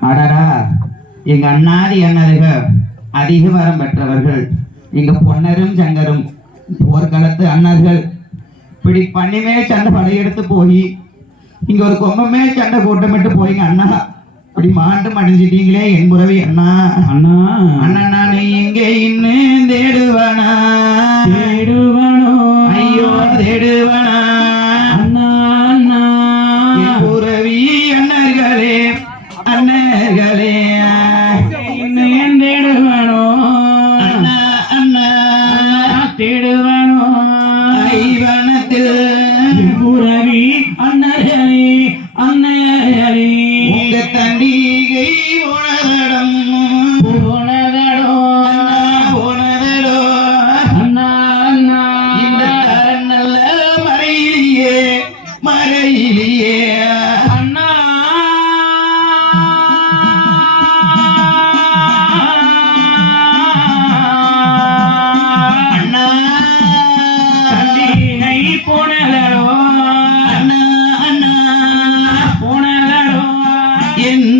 அடடா. எங்க அண்ணாதி அண்ணருக அதிக வரம் பெற்றவர்கள். எங்க பொன்னரும் சங்கரும் போர்க்களத்து அண்ணர்கள். இப்படி பண்ணிமே சண்டை படையெடுத்து போய் இங்க ஒரு கொம்பமே சண்டை கூட்டமிட்டு போயிங்க அண்ணா. இப்படி மாண்டு மடிஞ்சிட்டீங்களே என் புறவி அண்ணா. அண்ணா. அண்ணா நான் எங்கே இன்னும் தேடுவனோ? தேடுவனோ என் புறப்பே